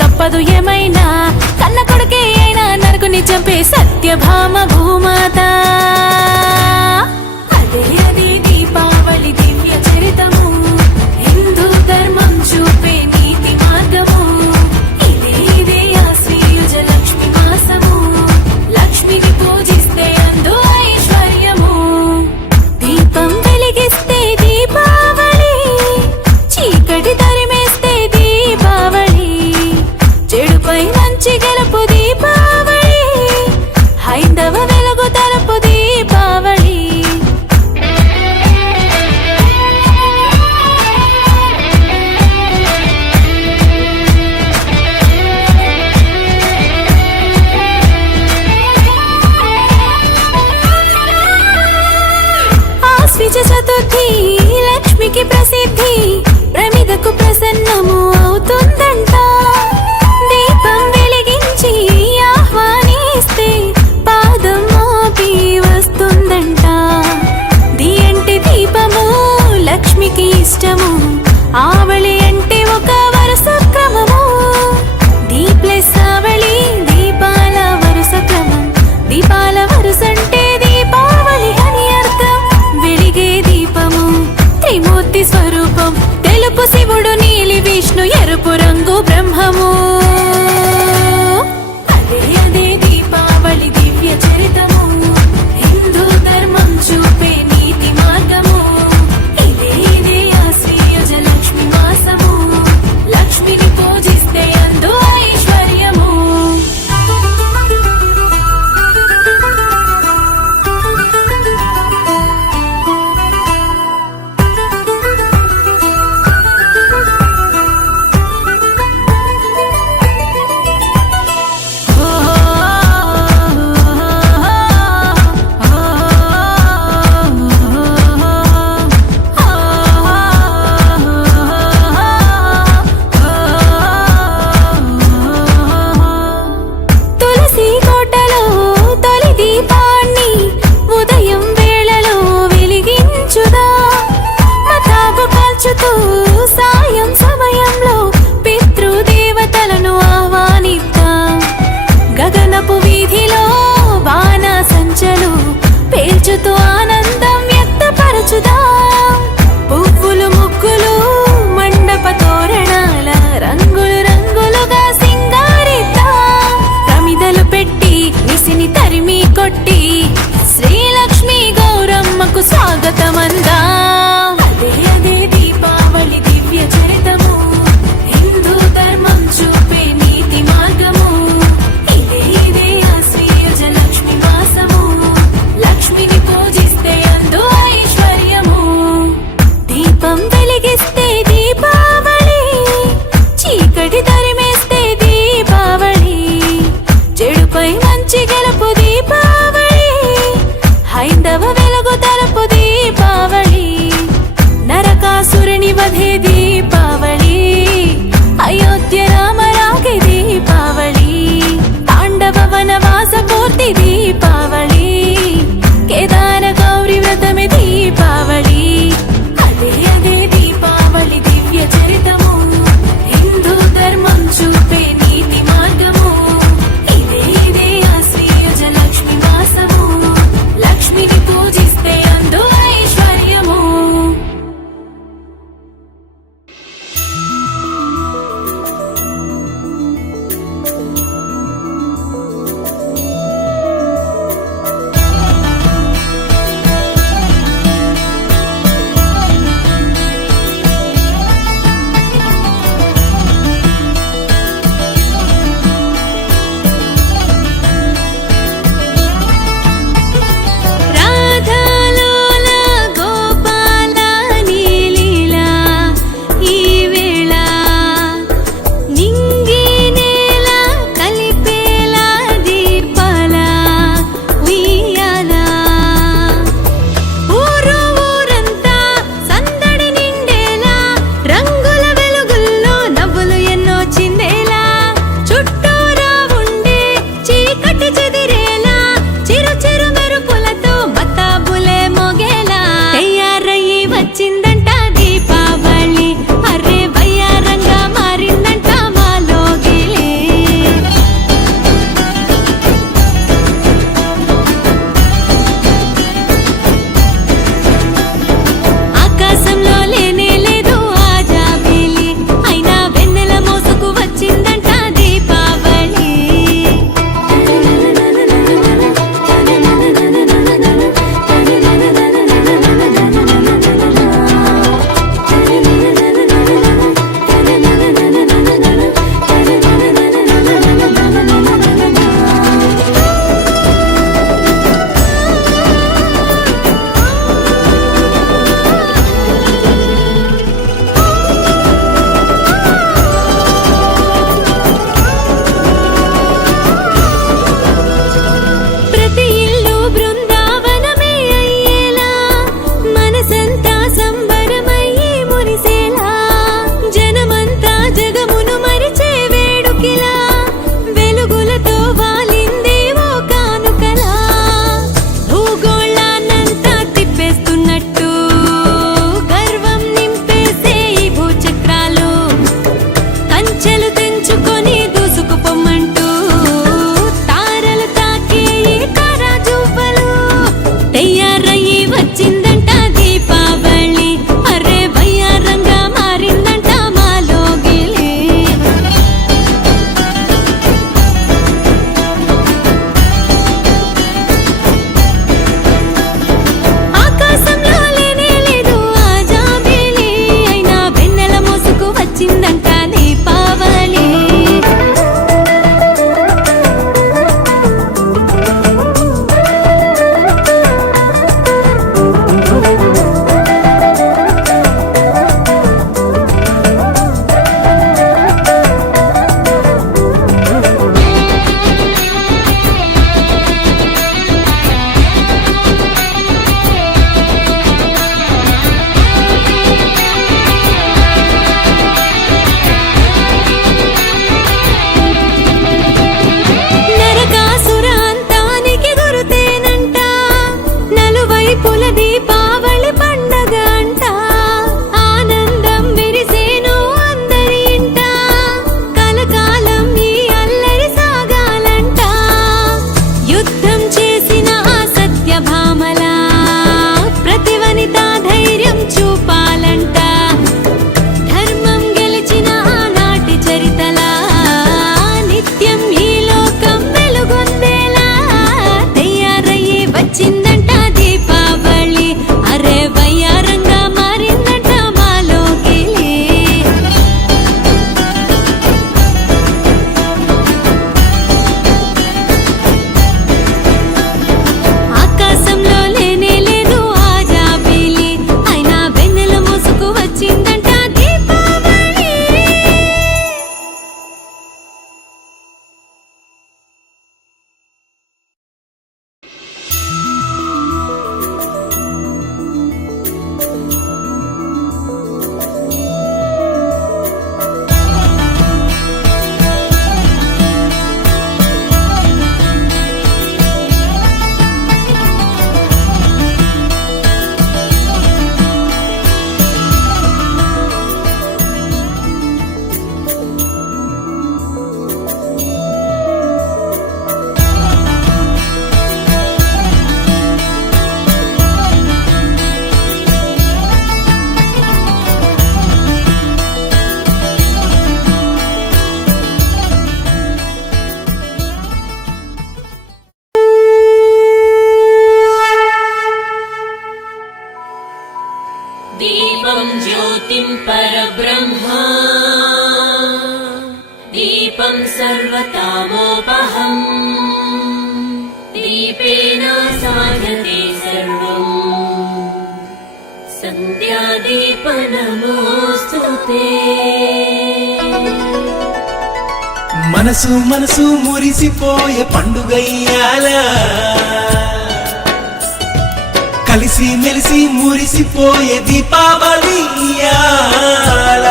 తప్పదు ఏమైనా కన్న కొడుకే అయినా నరకుని చంపే సత్యభామ భూమాత అదే అదే దీపావళి దివ్య చరితము హిందూ ధర్మం చూపే నీతి మార్గము ఇదే ఇదే ఆశ్వయుజ లక్ష్మి మాసము లక్ష్మిని పూజిస్తే అందు ఐశ్వర్యము దీపం వెలిగిస్తే దీపావళి చీకటి తరిమేస్తే దీపావళి చెడుపై మంచి గెలుపు దీపావళి హైందవ వెలుగు తలుపు దీపావళి ఆశ్విజ చతుర్థి లక్ష్మికి ప్రసిద్ధి ప్రమిదకు ప్రసన్నము అవుతుందంట దీపం వెలిగించి ఆహ్వానిస్తే పాదం మోపి వస్తుందంట ది అంటే దీపము లక్ష్మికి ఇష్టము ఆవళి అంటే ఒక వరుస క్రమము దీ ప్లస్ ఆవళి దీపాల వరుస క్రమం దీపాల వరుస అంటే దీపావళి అని అర్థం వెలిగే దీపము త్రిమూర్తి స్వరూపం తెలుపు శివుడు నీలి విష్ణు ఎరుపు రంగు బ్రహ్మము అదే అదే దీపావళి దివ్య చరితము హిందూ ధర్మం చూపే నీతి మార్గము ఇదే ఇదే ఆశ్వయుజ లక్ష్మి మాసము లక్ష్మిని పూజిస్తే అందు ఐశ్వర్యము తులసి కోటలో తొలి దీపాన్ని ఉదయం వేళలో వెలిగించుదా మతాబు కాల్చుతూ సాయం సమయంలో పితృదేవతలను ఆహ్వానిద్దాం గగనపు వీధిలో బాణ సంచలు పేల్చుతూ ఆనందం వ్యక్తపరచుదాం పువ్వులు ముగ్గులు మండప తోరణాల రంగులు రంగులుగా సింగారిద్దాం ప్రమిదలు పెట్టి నిసిని తరిమి కొట్టి శ్రీలక్ష్మి గౌరమ్మకు స్వాగతమందాం అదే అదే దీపావళి దివ్య చరితము హిందూ ధర్మం చూపే నీతి మార్గము ఇదే ఇదే ఆశ్వయుజ లక్ష్మి మాసము లక్ష్మిని పూజిస్తే అందు ఐశ్వర్యము దీపం వెలిగిస్తే దీపావళి చీకటి తరిమేస్తే దీపావళి చెడుపై మంచి గెలుపు దీపావళి హైందవ వెలుగు తలుపు దీపావళి నరకాసురుని వధే దీపావళి అయోధ్య రామ రాగే దీపావళి తాండవ వనవాస పూర్తి దీపావళి కేదార గౌరి వ్రతమే దీపావళి అదే అదే దీపావళి దివ్య చరితము హిందూ ధర్మం చూపే నీతి మార్గము ఇదే ఇదే ఆశ్వయుజ లక్ష్మి మాసము లక్ష్మిని పూజిస్తే అందు ఐశ్వర్యము दीपं ज्योतिं परब्रह्मा दीपं सर्वतामोपहम् दीपेन साधते सर्वम् सन्ध्यादीप नमोस्तुते మనసు మనసు మురిసిపోయే పండుగయ్యాల కలిసి మెలిసి మురిసిపోయే దీపావళి ఇయ్యాల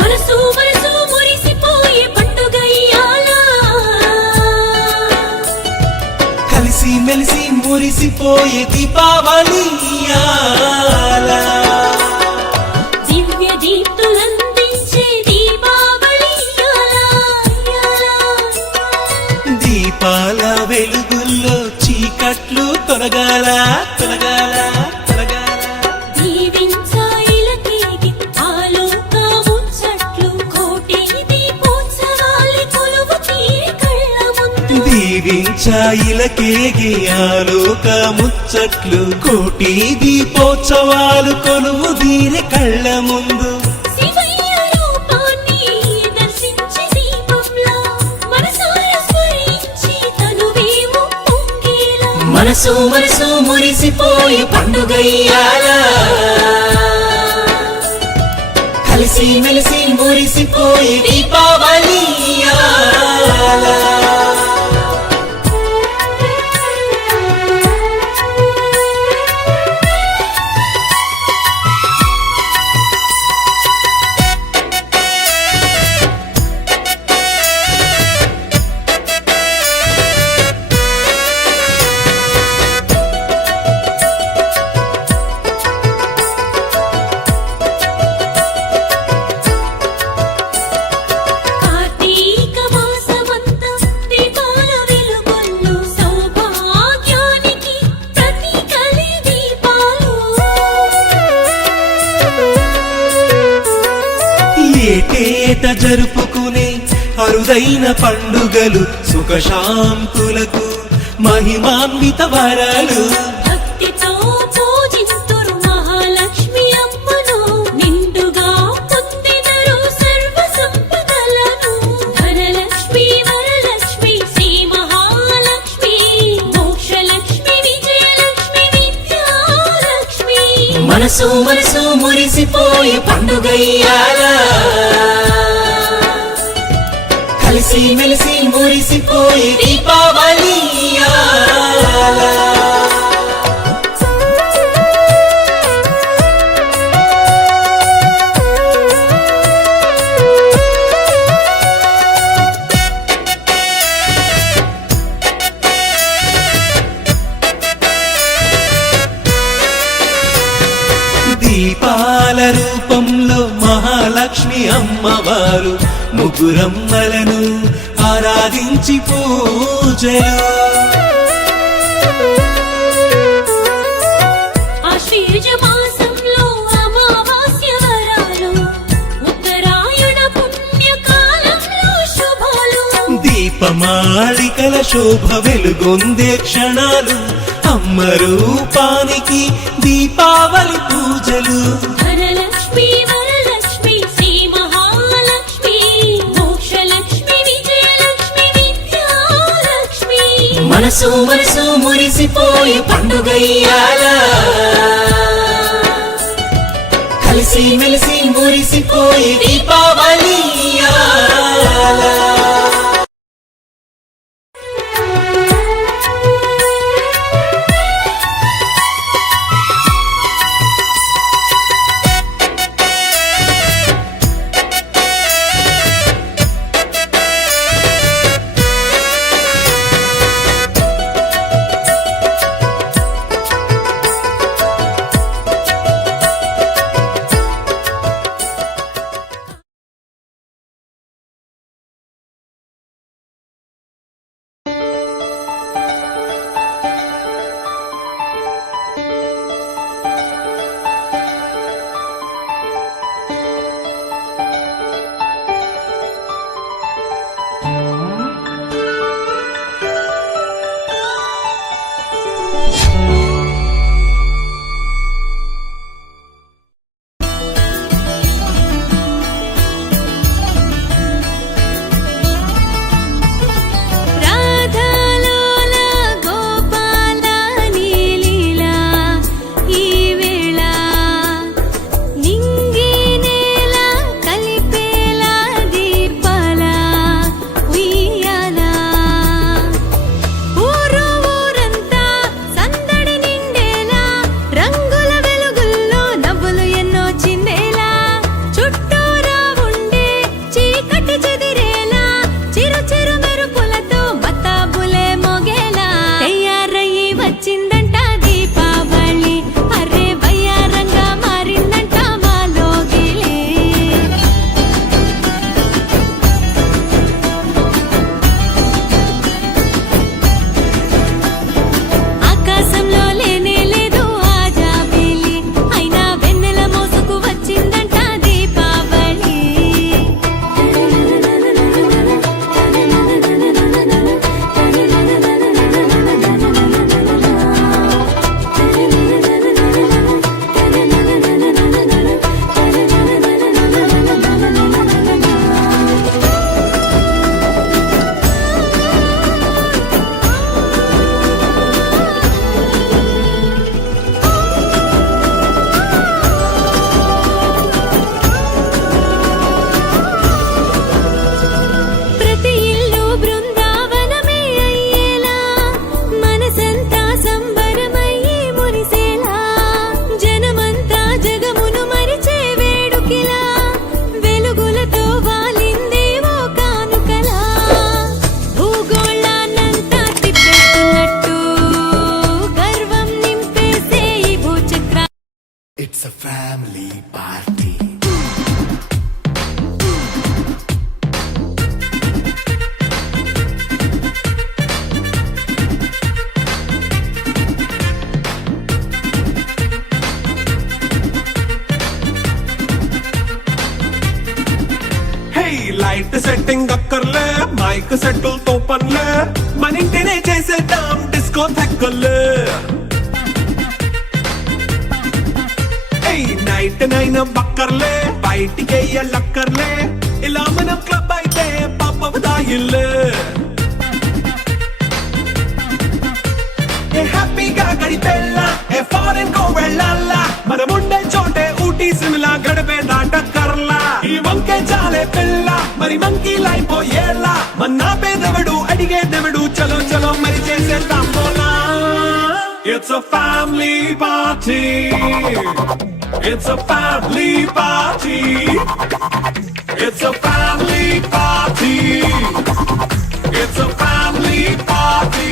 మనసు మనసు మురిసిపోయే పండుగ ఇయ్యాల కలిసి మెలిసి మురిసిపోయే దీపావళి ఇయ్యాల దివ్య దీప్తులందించే దీపావళి ఇయ్యాల దీపాల వెలుగుల్లో చీకట్లు తొలగాల తొలగాల తొలగాల దీవించాయిలకేగి ఆలోక ముచ్చట్లు కోటి దీపోత్సవాలు కొలువు తీరి కళ్ళ ముందు దీవించాయిలకేగి ఆలోక ముచ్చట్లు కోటి దీపోత్సవాలు కొలువు దీని కళ్ళ ముందు శివయ్య రూపాన్ని దర్శించి దీపంలా మనసారా స్మరించి తనువేమో పొంగేలా మనసు మనసు మురిసిపోయి పండుగయ్యాల కలిసి మెలిసి మురిసిపోయి దీపావళి ఇయ్యాల కార్తీక మాసమంతా దీపాల వెలుగుల్లో సౌభాగ్యానికి ప్రతీకలే దీపాలు ఏటేట జరుపుకునే అరుదైన పండుగలు సుఖశాంతులకు మహిమాన్విత వరాలు భక్తితో పూజింతురు మహాలక్ష్మి అమ్మను నిండుగా పొందినరు సర్వ సంపదలను ధనలక్ష్మి వరలక్ష్మి శ్రీ మహాలక్ష్మి మోక్షలక్ష్మి విజయలక్ష్మి విద్యాలక్ష్మి మనసు మనసు మురిసిపోయి పండుగయ్యాల కలిసి మెలిసి మురిసిపోయి దీపావళి ఇయ్యాల దీపాల రూపంలో మహాలక్ష్మి అమ్మవారు ముగ్గురమ్మలను ఆరాధించి పూజలు ఆశ్వయుజ మాసంలో అమావాస్య వరాలు ఉత్తరాయణ పుణ్యకాలంలో శుభాలు దీపమాళికల శోభ వెలుగొందే క్షణాలు అమ్మ రూపానికి దీపావళి పూజలు ధనలక్ష్మి వరలక్ష్మి శ్రీ మహాలక్ష్మి మోక్షలక్ష్మి విజయలక్ష్మి విద్యాలక్ష్మి మనసు మనసు మురిసిపోయి పండుగయ్యాల కలిసి మెలిసి మురిసిపోయి దీపావళి ఇయ్యాల సెట్టింగ్ అక్కర్లే, మైక్ సెట్టులతో పనిలే, మన ఇంటినే చేసేద్దాం డిస్కో తెక్కలే. నైట్ నైన్ బక్కర్లే, బయటికి వెళ్ళక్కర్లే, ఇలా మనం క్లబ్ అయితే పాపదాయిల్లే. హ్యాపీగా గడిపెళ్ళా, ఫారెన్ కో వెళ్ళాలా, మనం ఉండే చోటే ఊటీ సిమ్లా గడిపే దాటక్కర్లా. ఈ వంకే చాలే పిల్ల, మరి మంకీ లైపోయేలా, మన్నా పేదవడు అడిగేదెవడు, చలో చలో మరి చేసేద్దాం పోలా. It's a family party. It's a family party. It's a family party. It's a family party.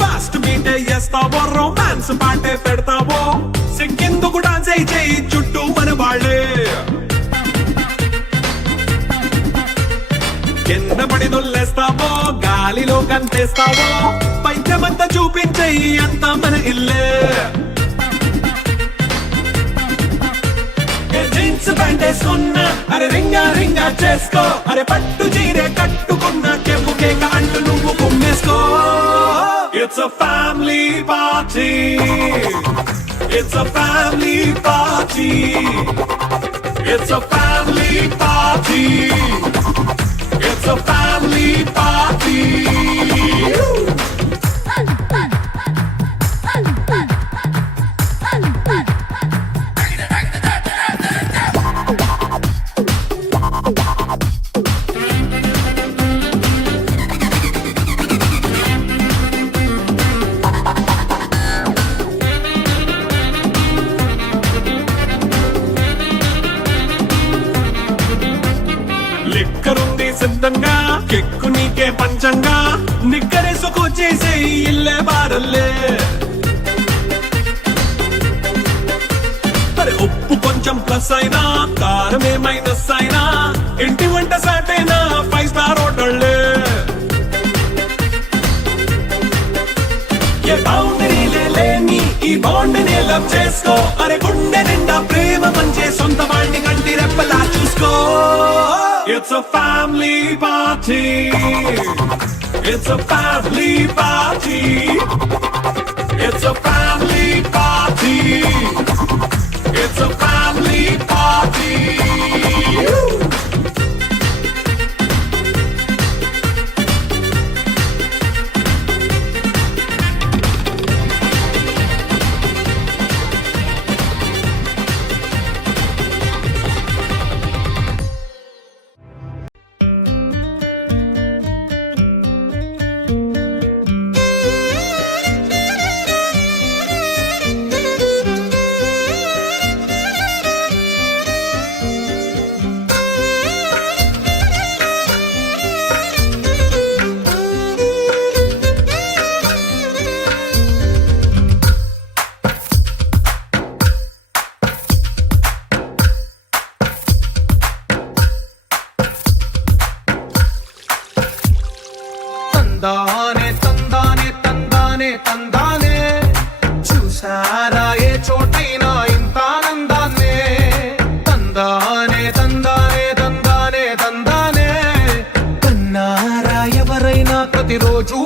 Fast మీటే చేస్తావో, రొమాన్స్ పాటే పెడతావో, సిక్కిందుకు డాన్స్ అయి చేయి చుట్టూ మన వాళ్ళే. కింద పడి దొల్లేస్తావో, గాలిలో కంటేస్తావో, పైచమంతా చూపించేయి అంతా మన ఇల్లే. జీన్స్ ప్యాంట్ వేసుకున్నా, అరే రింగా రింగా చేసుకో, అరే పట్టు చీరే కట్టుకున్నా, కెంపు కేక అంటూ నువ్వు కుమ్మేసుకో. It's a family party. It's a family party. It's a family party. It's a family party. లిక్కరుంది సిద్ధంగా, కెక్కు నీకే పంచంగా, నిక్కరేసుకు చేసే ఇల్లే బారల్లే. అరే ఉప్పు కొంచెం ప్లస్ అయినా, కారమే మైనస్ అయినా, ఇంటి వంట సాటైనా 5 స్టార్ హోటళ్ళే. ఏ బౌండరీలే లేని ఈ బాండ్ని లవ్ చేసుకో, అరే గుండె నిండా ప్రేమ పంచే సొంత వాడిని కంటి రెప్పలా చూసుకో. It's a family party. It's a family party. It's a family party. It's a family party. తందానే తందానే తందానే తందానే, చూసారా ఏ చోటైనా ఇంత ఆనందాన్నే. తందానే తందానే తందానే తందానే, కన్నారా ఎవరైనా ప్రతిరోజు